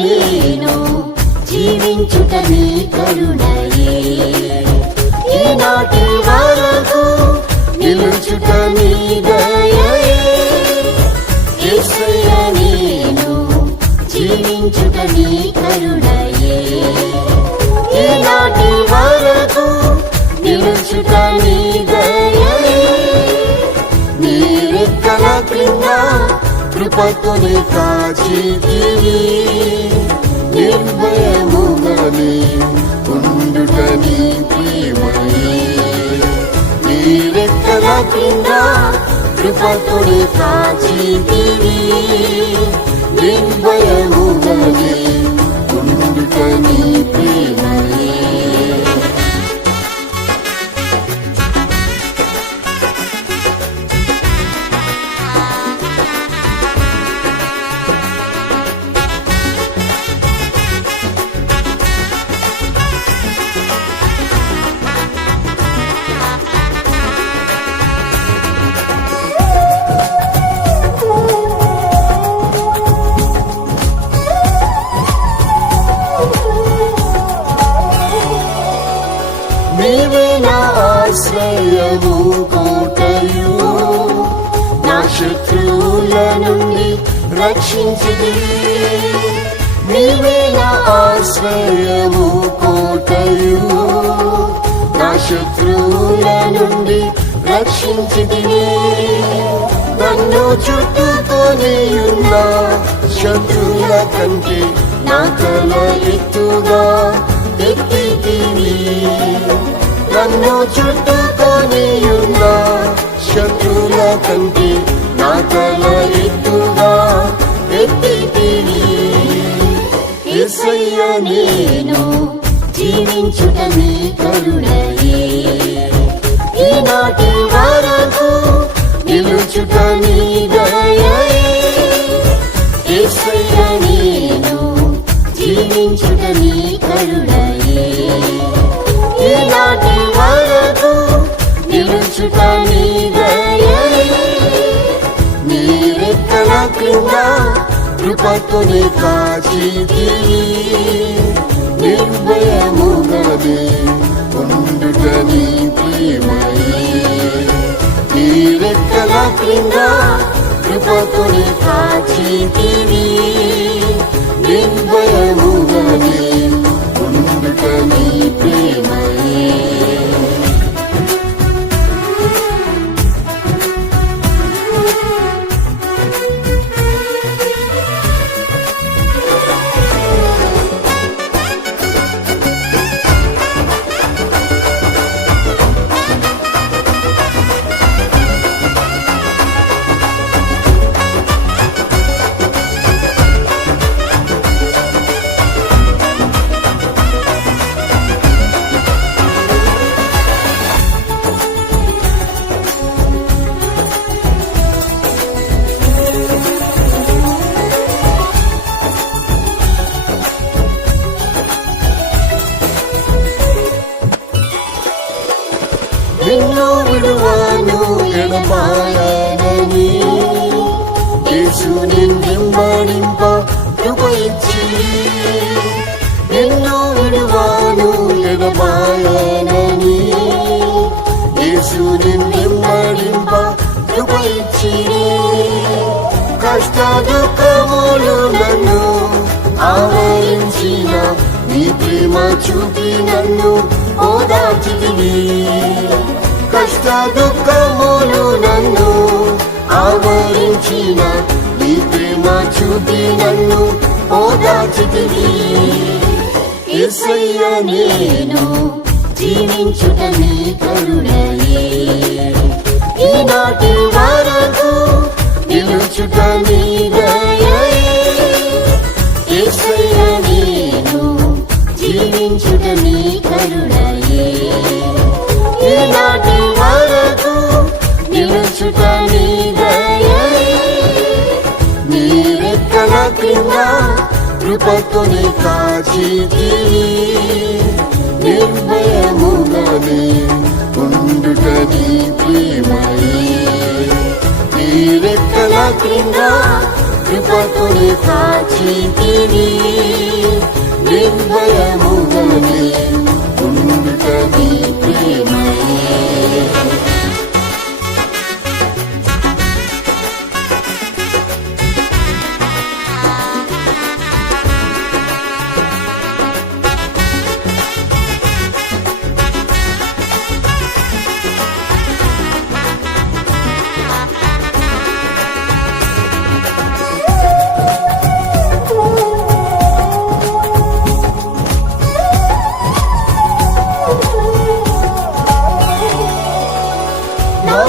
నేను జీవించుట నీ కరుణయే, ఈనాటి వరకు నిలుచుట నీ దయయే. యేసయ్య నేను జీవించుట నీ కరుణయే, ఈనాటి వరకు నిలుచుట నీ దయయే. నీ రెక్కల క్రింద కృపతోనే కాచితివి, నిర్భయముగానే ఉండుట నీ ప్రేమయే. నీ రెక్కల క్రింద కృపతోనే కాచితివి, నిర్భయముగానే ఉండుట నీ ప్రేమయే. నీవే నా ఆశ్రయము కోటయు, నా శత్రువుల నుండి రక్షించితివి. నీవే నా ఆశ్రయము కోటయు, నా శత్రువుల నుండి రక్షించితివి. నన్ను చుట్టుకొని ఉన్న శత్రువుల కంటే నా తల ఎత్తుగా ఎత్తితివి. నన్ను చుట్టుకొని ఉన్న శత్రువుల కంటే నా తల ఎత్తుగా ఎత్తితివి. యేసయ్య నేను జీవించుట నీ కరుణయే, ఈనాటి వరకు నిలుచుట నీ దయయే. యేసయ్య నేను జీవించుట నీ కరుణయే, ఈనాటి వరకు నిలుచుట నీ దయయే. నీ రెక్కల క్రింద కృపతోనే కాచితివి, నిర్భయముగానే ఉండుట నీ ప్రేమయే. నీ రెక్కల క్రింద కృపతోనే కాచితివి, నిర్భయముగానే ఉండుట నీ ప్రేమయే. నిన్ను విడువను ఎడబాయనని యేసు నిన్నెంబడింప కృప ఇచ్చి. నిన్ను విడువను ఎడబాయనని యేసు నిన్నెంబడింప కృప ఇచ్చి. కష్ట దుఃఖములు నన్ను ఆవరించిన నీ ప్రేమ చూపి నన్ను ఓదార్చితివి. కష్ట దుఃఖములు నన్ను ఆవరించిన నీ ప్రేమ చూపి నన్ను ఓదార్చితివి. యేసయ్య నేను జీవించుట నీ కరుణయే, ఈనాటి వరకు నిలుచుట నీ దయయే. యేసయ్య నేను జీవించుట నీ కరుణయే, ఈనాటి వరకు నిలుచుట నీ దయయే. నీ రెక్కల క్రింద కృపతోనే కాచితివి, నిర్భయముగానే ఉండుట నీ ప్రేమయే. నీ రెక్కల క్రింద కృపతోనే కాచితివి నిర్భయముగానే ఉండుట నీ ప్రేమయే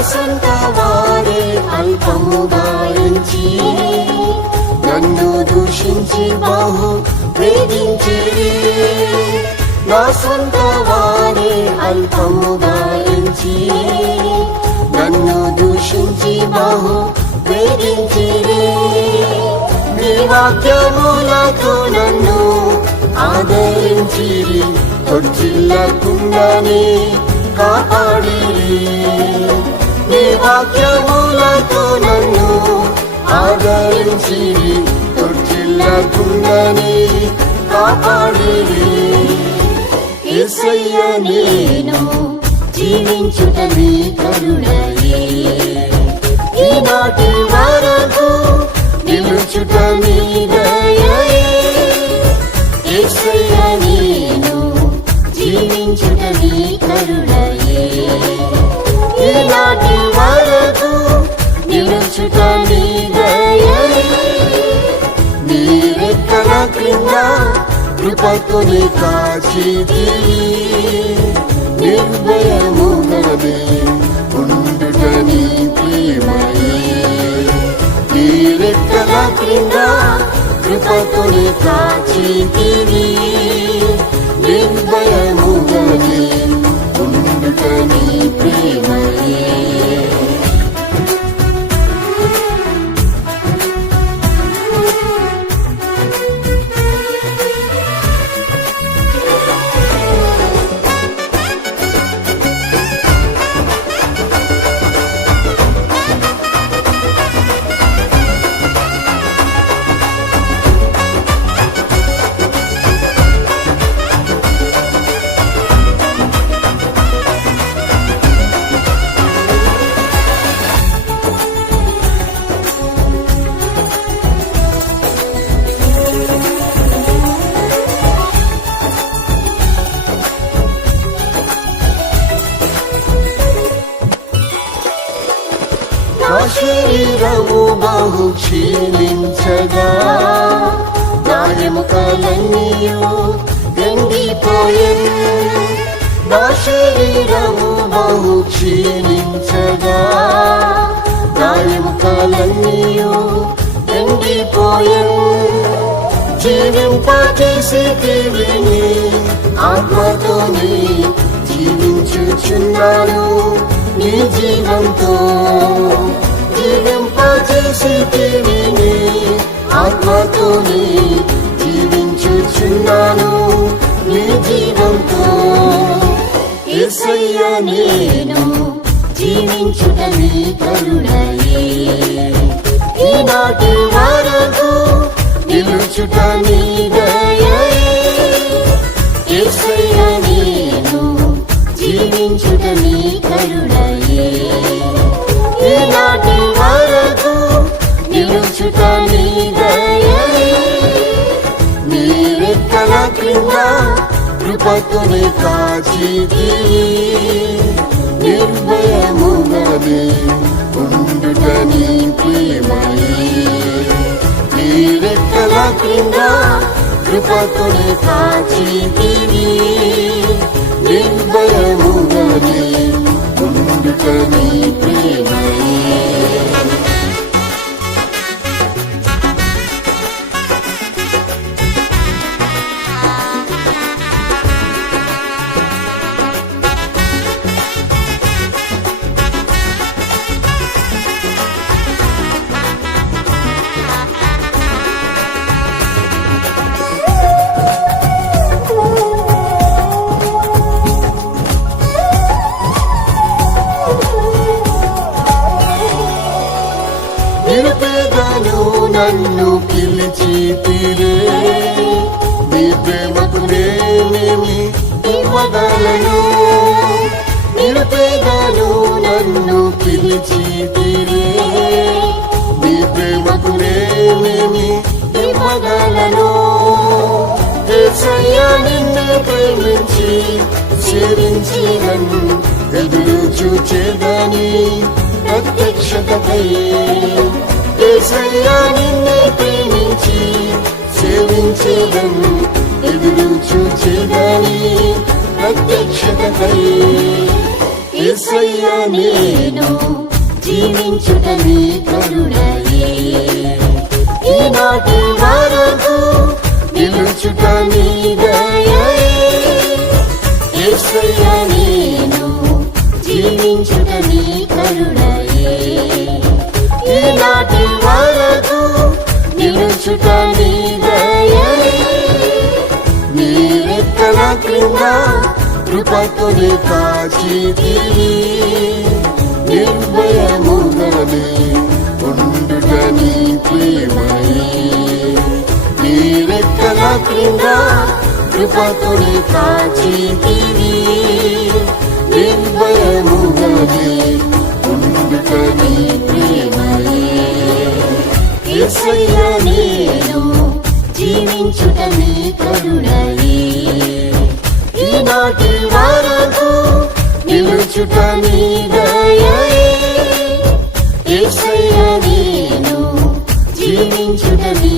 సొంత వారే అల్పముగా ఎంచి నన్ను దూషించి బహు వేధించిరి నా సొంత వారే అల్పముగా ఎంచి నన్ను దూషించి బహు వేధించిరి నీ వాక్యములతో నన్ను ఆదరించిరి తొట్టిల్లకుండానే కాపాడిరి నీ వాక్యములతో నన్ను ఆదరించి తొట్టిల్లకుండానే కాపాడిరి యేసయ్య నేను జీవించుట నీ కరుణయే ఈనాటి వరకు నిలుచుట నీ దయయే యేసయ్య నేను జీవించుట నీ కరుణయే ఈనాటి వరకు నిలుచుట నీ దయయే నీ రెక్కల క్రింద కృపతోనే కాచితివి నిర్భయముగానే ఉండుట నీ ప్రేమయే నీ రెక్కల క్రింద కృపతోనే కాచితివి నిర్భయముగానే ఉండుట నీ ప్రేమయే నా శరీరము బహు క్షీణించగా నా ఎముకలన్నీయు ఎండిపోయెను నా శరీరము బహు క్షీణించగా నా ఎముకలన్నీయు ఎండిపోయెను జీవింపజేసేటివి నీ ఆత్మతోనే జీవించుచున్నాను నీ జీవంతో జీవింపజేసేటివి నీ ఆత్మతోనే జీవించుచున్నాను నీ జీవంతో యేసయ్య నేను జీవించుట నీ కరుణయే ఈనాటి వరకు నిలుచుట నీ దయయే యేసయ్య నేను జీవించుట నీ కరుణయే ఈనాటి వరకు నిలుచుట నీ దయయే నీ రెక్కల క్రింద కృపతోనే కాచితివి నిర్భయముగానే ఉండుట నీ ప్రేమయే నీ రెక్కల క్రింద కృపతోనే కాచితివి నిర్భయముగానే ఉండుట నీ ప్రేమయే నన్ను పిలిచితిరే, నీ ప్రేమకు నేనేమి ఇవ్వగలను. నిరుపేదను నన్ను పిలిచితిరే, నీ ప్రేమకు నేనేమి ఇవ్వగలను. యేసయ్యా నిన్ను ప్రేమించి సేవించి నన్ను ఎదురు చూచేదని ప్రత్యక్షతకై. యేసయ్యా నిన్ను ప్రేమించి సేవించేదను ఎదురు చూచేదని ప్రత్యక్షతకై. యేసయ్యా నేను జీవించుట నీ కరుణయే, ఈనాటి వరకు నిలుచుట నీ దయయే. యేసయ్యా నేను జీవించుట నీ కరుణయే, ఈనాటి వరకు నిలుచుట నీ దయయే. నీ రెక్కల క్రింద కృపతోనే కాచితివి, నిర్భయముగానే ఉండుట నీ ప్రేమయే. నీ రెక్కల క్రింద కృపతోనే కాచితివి, నిర్భయముగానే ఉండుట నీ ప్రేమయే. యేసయ్యా నేను జీవించుట నీ కరుణయే, ఈనాటి వరకు నిలుచుట నీ దయయే. యేసయ్యా నేను జీవించుట నీ